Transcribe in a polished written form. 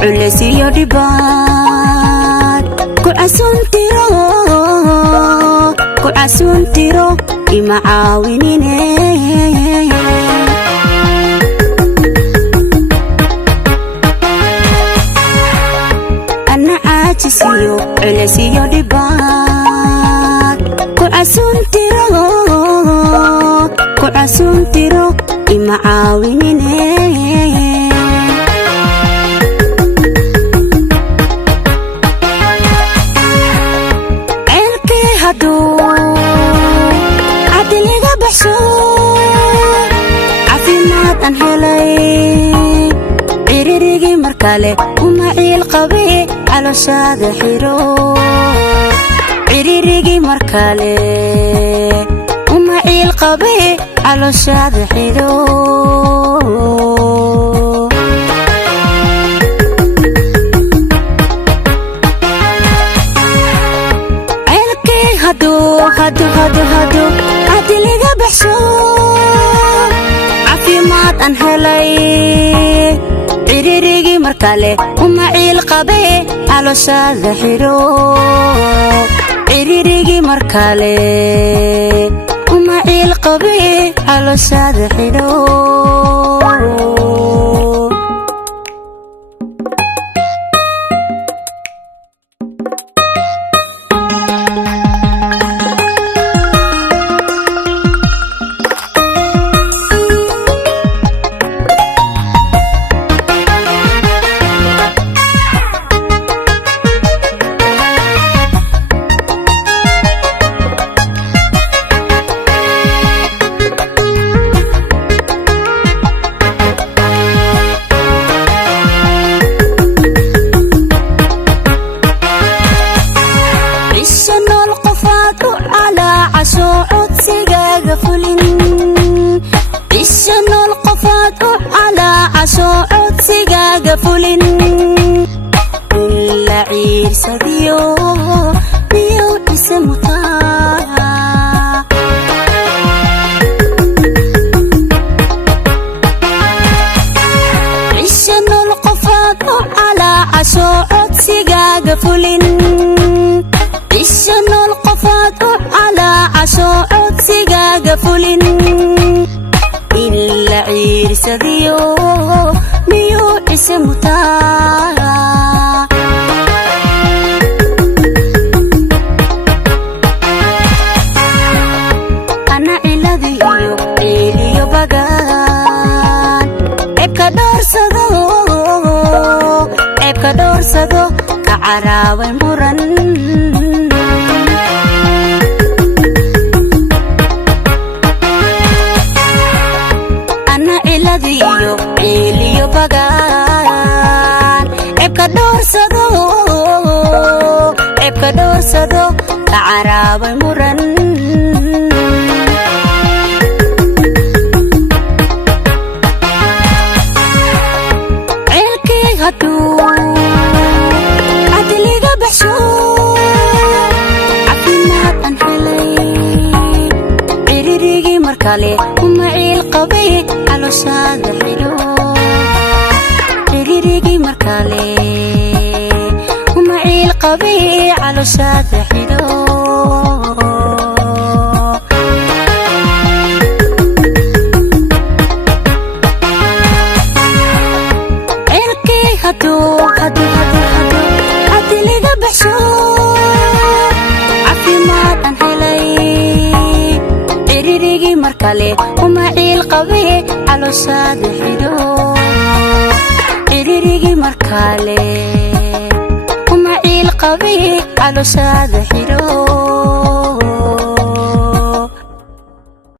culesiyo dhibaat ku casuuntiro ima caawinine ana caajisiyo culesiyo dhibaat ku casuuntiro ima caawinine adiliga baxsho caafimaad aan helay ciririgii markale uma ciil qabe calooshaada xiro ciririgii markale uma ciil qabe calooshaada xiro hadu adiliga baxsho caafimaad aan helay ciririgii markale uma ciil qabe calooshaada xiro ciririgii markale uma ciil qabe calooshaada xiro فلن إلا عيسى ديو اسمتا عشان القفات على عشوعات سيقاق فلن عشان القفات على عشوعات سيقاق فلن إلا عيسى ديو اسمتا أنا إليو بغان إبكا دور سدو كعراوي مرن أنا إليو بغان إبكا دور سدو كعراوي مرن عدليغا بحشو عفينات markale uma ciil qabay calooshaada xidho ciririgi markale uma ciil qabay calooshaada xidho cirkii haddii liga baxsho caafimaad aan helay ciririgi markale uma ciil qabay calooshaada xidho ciririgi markale uma ciil qabay calooshaada xidho